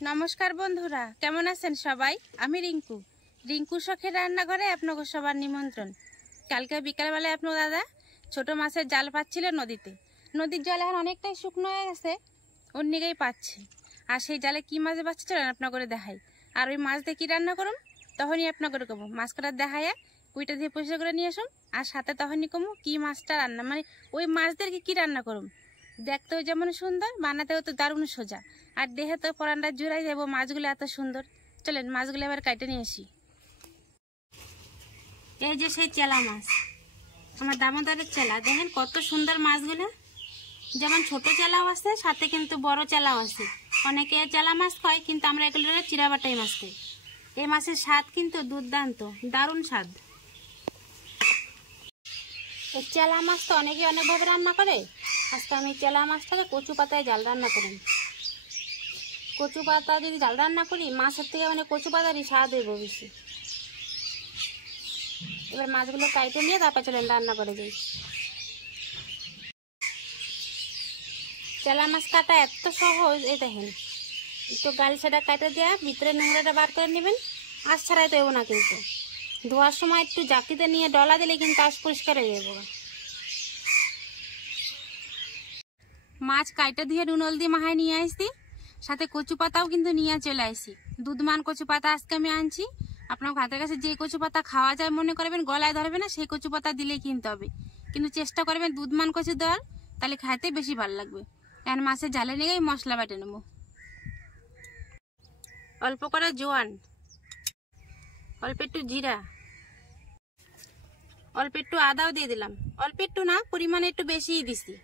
নমস্কার বন্ধুরা, কেমন আছেন সবাই? আমি রিঙ্কু শখের রান্নাঘরে আপনাকে সবার নিমন্ত্রণ। কালকে বিকালবেলায় আপনার দাদা ছোট মাছের জাল পাচ্ছিল নদীতে। নদীর জল এখন অনেকটাই শুকনো হয়ে গেছে, ওর নিগেই পাচ্ছে। আর সেই জালে কি মাছ পাচ্ছে চলেন আপনার করে দেখাই। আর ওই মাছ দিয়ে কী রান্না করুন তখনই আপনার করে কমো। মাছ কাটার দেখায় কুইটা দিয়ে পরিষ্কার করে নিয়ে আসুন, আর সাথে তখনই কমো কী মাছটা রান্না, মানে ওই মাছদেরকে কী রান্না করুন। দেখতেও যেমন সুন্দর, বানাতেও তো দারুণ সোজা, আর দেহে তো পরানটা জুড়াই যাবো। মাছগুলো এত সুন্দর, চলেন মাছগুলো এবার কাটে নিয়ে আসি। এই যে সেই চেলা মাছ, আমার দামোদরের চেলা, দেখেন কত সুন্দর মাছগুলো। যেমন ছোট চেলাও আছে, সাথে কিন্তু বড় চেলাও আছে। অনেকে চেলা মাছ খায়, কিন্তু আমরা এগুলো চিরাবাটাই মাছ খাই। এই মাছের স্বাদ কিন্তু দুর্দান্ত, দারুণ স্বাদ। এই চেলা মাছ তো অনেকে অনেকভাবে রান্না করে। আজকে আমি চেলা মাছটাকে কচু পাতায় জাল রান্না করি। কচু পাতা যদি জাল রান্না করি, মাছের থেকে মানে কচু পাতারই স্বাদ হইব বেশি। এবার মাছগুলো কাইটে নিয়ে তারপর চলেন রান্না করে যাই। চেলা মাছ কাটা এত সহজ, এই দেখেন একটু গাল সেটা কাটে দেওয়া, ভিতরে নোংরাটা বার করে নেবেন। আঁশ ছাড়াই দেবো না, কিন্তু ধোয়ার সময় একটু জাকিতে নিয়ে ডলা দিলে কিন্তু আঁশ পরিষ্কার হয়ে যাবো। মাছ কাইটে দিয়ে নুন হলদি মাহায় নিয়ে আসছি, সাথে কচু পাতাও কিন্তু নিয়ে চলে আসছি। দুধমান কচু পাতা আজকে আমি আনছি। আপনার হাতের কাছে যে কচু পাতা খাওয়া যায় মনে করবেন, গলায় ধরবে না, সেই কচু পাতা দিলেই কিনতে হবে। কিন্তু চেষ্টা করবেন দুধমান কচু দেওয়ার, তাহলে খাইতে বেশি ভালো লাগবে। এখন মাছের জালে নিয়ে মশলা বেটে নেব। অল্প করে জোয়ান, অল্প একটু জিরা, অল্প একটু আদাও দিয়ে দিলাম। অল্প একটু না, পরিমাণে একটু বেশিই দিছি।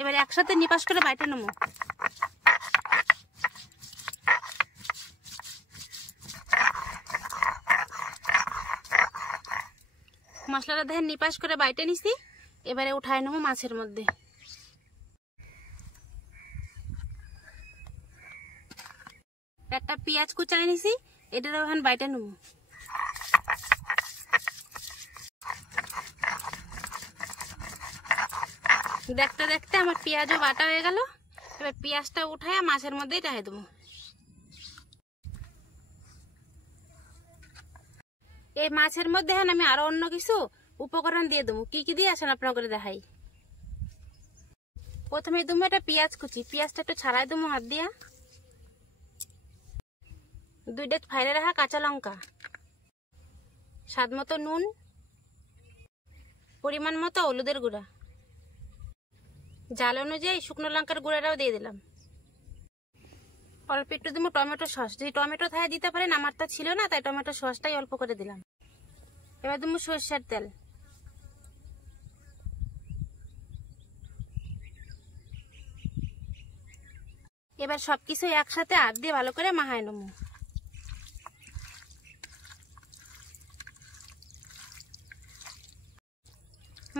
এবার একসাথে নিপাস করে বেটে নেব। মশলাটা দেখেন নিপাস করে বাইটে নিছি। এবারে উঠাই নেবো মাছের মধ্যে। একটা পেঁয়াজ কুচাই নিছি, এটারও এখন বাইটে নেব। দেখতে দেখতে আমার পেঁয়াজও বাটা হয়ে গেল। এবার পেঁয়াজটা উঠায় মাছের মধ্যেই ঢাই দেবো। এই মাছের মধ্যে এখন আমি আরো অন্য কিছু উপকরণ দিয়ে দেবো। কি কি দিয়ে আসেন আপনার করে দেখাই। প্রথমে দেবো একটা পেঁয়াজ কুচি, পেঁয়াজটা একটু ছাড়াই দেবো হাত দিয়া। 2টা ফাইলে রাখা কাঁচা লঙ্কা, স্বাদ মতো নুন, পরিমাণ মতো হলুদের গুঁড়া, জাল অনুযায়ী শুকনো লঙ্কার গুঁড়াটাও দিয়ে দিলাম। অল্প একটু দেবো টমেটো সস, যদি টমেটো থাকে দিতে পারেন, আমার তো ছিল না তাই টমেটো সসটাই অল্প করে দিলাম। এবার দেবো সরষের তেল। এবার সবকিছু একসাথে হাত দিয়ে ভালো করে মাখায় নেবো।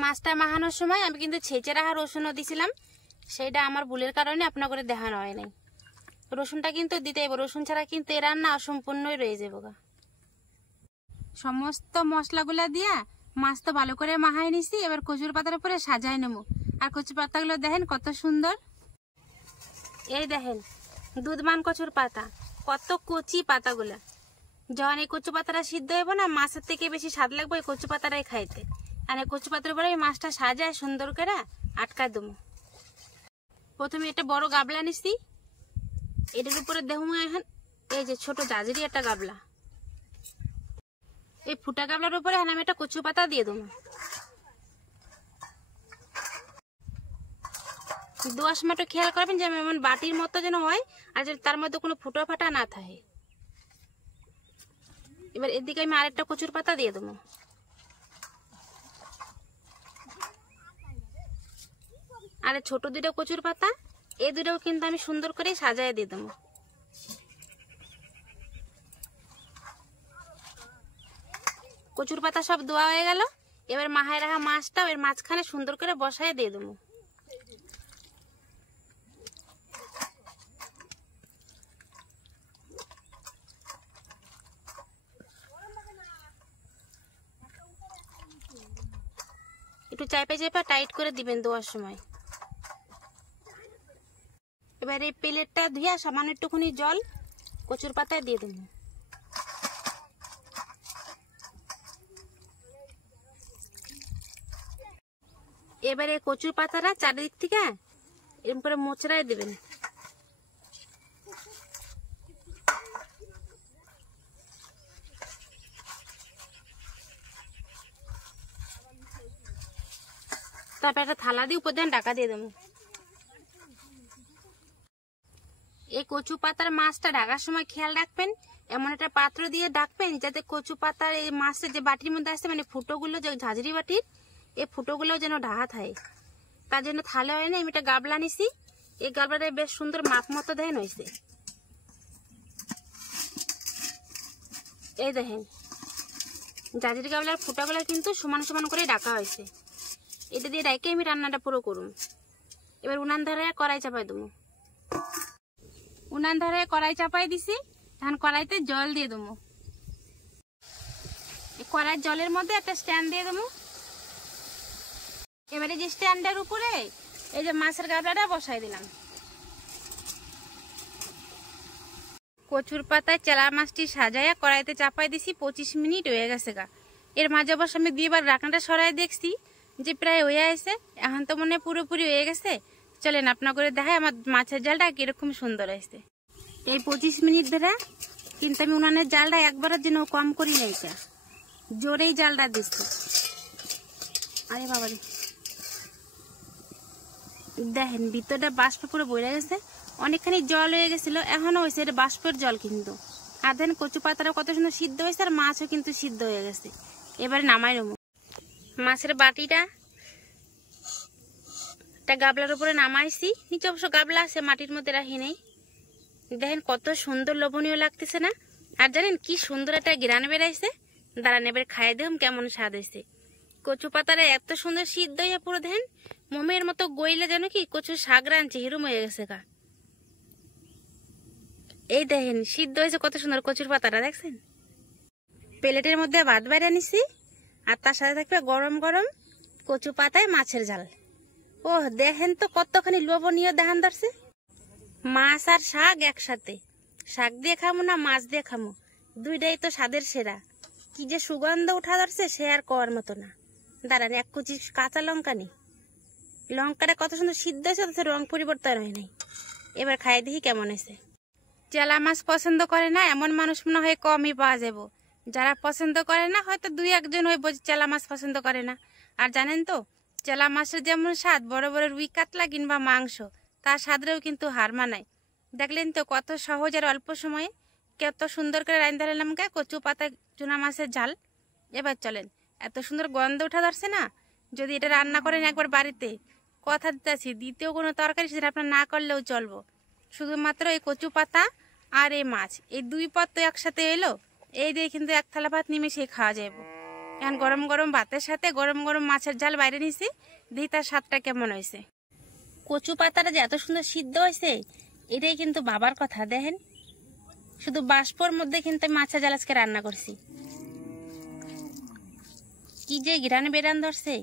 মাছটা মাখানোর সময় আমি কিন্তু ছেঁচে রাখা রসুনও দিছিলাম, সেইটা আমার ভুলের কারণে আপনার করে দেখানো হয় নাই। রসুনটা কিন্তু দিতে হবে, রসুন ছাড়া কিন্তু এ রান্না অসম্পূর্ণই রয়ে যাবো। সমস্ত মশলাগুলা দিয়া মাছ তো ভালো করে মাখায় নিছি। এবার কচুর পাতার উপরে সাজায় নেবো। আর কচু পাতাগুলো দেখেন কত সুন্দর। এই দেখেন দুধমান কচুর পাতা, কত কচি পাতাগুলা। যখন এই কচু পাতাটা সিদ্ধ হইব না, মাছের থেকে বেশি স্বাদ লাগবে এই কচু পাতাটাই খাইতে। আর এই কচু পাতার উপরে এই মাছটা সাজায় সুন্দর করে আটকায় দেবো। প্রথমে একটা বড় গাবলা নিছি, এটার উপরে দেখুন এখন এই যে ছোট জাজরি একটা গাবলা। এই ফুটা গাবলার উপরে আমি একটা কচু পাতা দিয়ে দেবো। দেওয়ার সময় একটু খেয়াল করবেন যে এমন বাটির মতো যেন হয়, আর যেন তার মধ্যে কোনো ফুটো ফাটা না থাকে। এবার এদিকে আমি আরেকটা কচুর পাতা দিয়ে দেবো। আর ছোট 2টা কচুর পাতা, এই 2টাও কিন্তু আমি সুন্দর করে সাজায় দিয়ে দেবো। কচুর পাতা সব দেওয়া হয়ে গেল। এবার মাহায় রাখা মাছটাও এর মাঝখানে সুন্দর করে বসায় দিয়ে দেবো। একটু চাইপে চাইপে টাইট করে দিবেন দেওয়ার সময়। এবার এই প্লেটটা ধুয়ে সামান্য একটুখানি জল কচুর পাতায় দিয়ে দেবো। এবারে কচুর পাতাটা চারিদিক থেকে এরকম করে মোচড়ায় দেবেন। তারপর একটা থালা দিয়ে উপর দিয়ে ঢাকা দিয়ে দেবো। এই কচু পাতার মাছটা ঢাকার সময় খেয়াল রাখবেন, এমন একটা পাত্র দিয়ে ঢাকবেন যাতে কচু পাতার এই মাছের যে বাটির মধ্যে আসছে মানে ফুটোগুলো, যে ঝাঁঝরি বাটির এই ফুটোগুলো যেন ঢাকা থাকে। তার জন্য থালে হয় না, আমি একটা গাবলা নিছি। এই গাবলাটা বেশ সুন্দর মাপ মতো দেখেন হয়েছে। এই দেখেন ঝাঁঝরি গাবলার ফুটাগুলো কিন্তু সমান সমান করে ঢাকা হয়েছে। এটা দিয়ে ডাইকে আমি রান্নাটা পুরো করুন। এবার উনান ধরে কড়াই চাপাই দেবো। উনান ধরে কড়াই চাপাই দিছি, এখন কড়াইতে জল দিয়ে দেবো। কড়াইয়ের জলের মধ্যে একটা স্ট্যান্ড দিয়ে দেবো। এবারে যে স্ট্যান্ডের উপরে এই যে মাছের গাবলাটা বসাই দিলাম। কচুর পাতায় চেলা মাছটি সাজাইয়া কড়াইতে চাপাই দিছি। 25 মিনিট হয়ে গেছে গা। এর মাঝে অবশ্য আমি 2বার ঢাকনাটা সরাই দেখছি যে প্রায় হয়ে আসে। এখন তো মনে পুরোপুরি হয়ে গেছে। চলেন আপনার করে দেখাই আমার মাছের জালটা কিরকম সুন্দর আসছে। এই 25 মিনিট ধরে কিন্তু আমি উনানের জালটা একবারের জন্য কম করি নাই, জোরেই জালটা দিচ্ছি। আরে বাবা দেখেন ভিতরটা বাষ্প পুরো বইরে গেছে, অনেকখানি জল হয়ে গেছিল, এখনো হয়েছে। এটা বাষ্পের জল কিন্তু। আর দেখেন কচু পাতাটা কত সুন্দর সিদ্ধ হয়েছে, আর মাছও কিন্তু সিদ্ধ হয়ে গেছে। এবারে নামাই নেব। মাছের বাটিটা গাবলার উপরে নামাইছি। নিচে অবশ্য গাবলা আছে, মাটির মধ্যে রাখি নেই। দেখেন কত সুন্দর লোভনীয় লাগতেছে না? আর জানেন কি সুন্দর একটা ঘ্রাণ বেরাইছে। দাঁড়ান এবার খাই দেখুন কেমন স্বাদ হয়েছে। কচু পাতাটা এত সুন্দর সিদ্ধ হয়ে পুরো দেখেন মোমের মতো গইলে যেন কি কচু শাক রাঁধছে হিরুম হয়ে গেছে গা। এই দেখেন সিদ্ধ হয়েছে কত সুন্দর কচুর পাতাটা, দেখছেন? প্লেটের মধ্যে ভাত বাইরে নিছি, আর তার সাথে থাকবে গরম গরম কচু পাতায় মাছের ঝাল। ও দেখেন তো কতখানি লোভনীয় দেখান ধরছে। মাছ আর শাক একসাথে, শাক দিয়ে খামো না মাছ দিয়ে খামো, দুইটাই তো স্বাদের সেরা। কি যে সুগন্ধ উঠা ধরছে সে আর করার মতো না। দাঁড়ান এক কুচি কাঁচা লঙ্কা নেই, লঙ্কাটা কত সুন্দর সিদ্ধ হয়েছে, অথচ রং পরিবর্তন হয় নাই। এবার খাই দেখি কেমন হয়েছে। চেলা মাছ পছন্দ করে না এমন মানুষ মনে হয় কমই পাওয়া যাবো। যারা পছন্দ করে না হয়তো 2-1 হইব চেলা মাছ পছন্দ করে না। আর জানেন তো চেলা মাছের যেমন স্বাদ বড় বড় রুই কাতলা কিংবা মাংস, তার স্বাদেও কিন্তু হার মানায়। দেখলেন তো কত সহজ আর অল্প সময়ে কত সুন্দর করে রান্না দিলাম কচু পাতা চুনা মাছের ঝাল। এবার চলেন, এত সুন্দর গন্ধ উঠা ধরছে না। যদি এটা রান্না করেন একবার বাড়িতে, কথা দিতেছি দ্বিতীয় কোনো তরকারি সেটা আপনার না করলেও চলবো। শুধুমাত্র এই কচু পাতা আর এই মাছ, এই 2 পদ তো একসাথে এলো, এই দিয়ে কিন্তু 1 থালা ভাত নিমেষে খাওয়া যাবে। এখন গরম গরম ভাতের সাথে গরম গরম মাছের ঝাল বাইরে নিছি, দিই তার স্বাদটা কেমন হয়েছে। কচু পাতাটা যে এত সুন্দর সিদ্ধ হয়েছে এটাই কিন্তু বাবার কথা। দেখেন শুধু বাষ্পর মধ্যে কিন্তু মাছের ঝাল আজকে রান্না করছি। কি যে ঘ্রাণ বেরান ধরছে।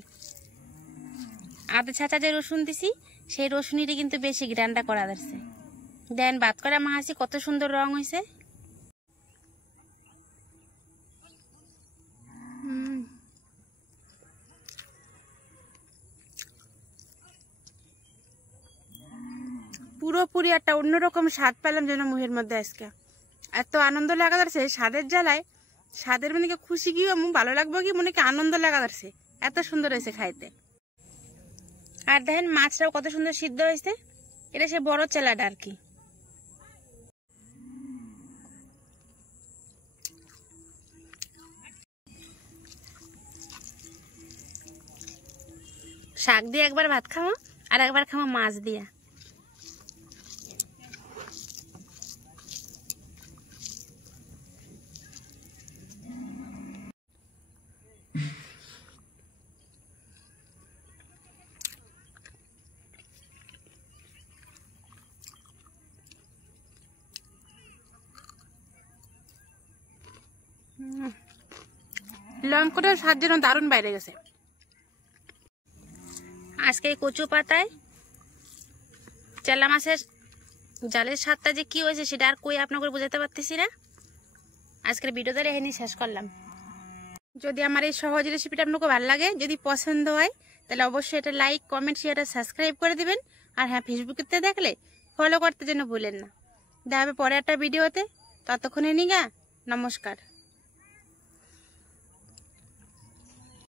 আধা ছাঁচা যে রসুন দিছি সেই রসুনিটা কিন্তু বেশি ঘ্রাণটা করা ধরছে। দেন ভাত করা মাহাসি কত সুন্দর রং হয়েছে। পুরোপুরি একটা অন্যরকম স্বাদ পেলাম যেন মুখের মধ্যে। আজকে এত আনন্দ লাগা যাচ্ছে স্বাদের জ্বালায়, স্বাদের মানে কি খুশি কি ভালো লাগবে কি মনে কি আনন্দ লাগা যাচ্ছে, এত সুন্দর হয়েছে খাইতে। আর দেখেন মাছটাও কত সুন্দর সিদ্ধ হয়েছে। এটা সে বড় চেলাটা আর কি। শাক দিয়ে একবার ভাত খাবো আর একবার খাবো মাছ দিয়া। লঙ্কাটার স্বাদ যেন দারুণ বাইরে গেছে। আজকে কচু পাতায় চেলা মাছের জালের স্বাদটা যে কি হয়েছে সেটা আর কই আপনাকে বোঝাতে পারতেছি না। আজকের ভিডিওটা এখানেই শেষ করলাম। যদি আমার এই সহজ রেসিপিটা আপনাকে ভালো লাগে, যদি পছন্দ হয়, তাহলে অবশ্যই এটা লাইক, কমেন্ট, শেয়ার, সাবস্ক্রাইব করে দিবেন। আর হ্যাঁ, ফেসবুকেতে দেখলে ফলো করতে যেন ভুলেন না। দেখা হবে পরে একটা ভিডিওতে। ততক্ষণে নিগা, নমস্কার।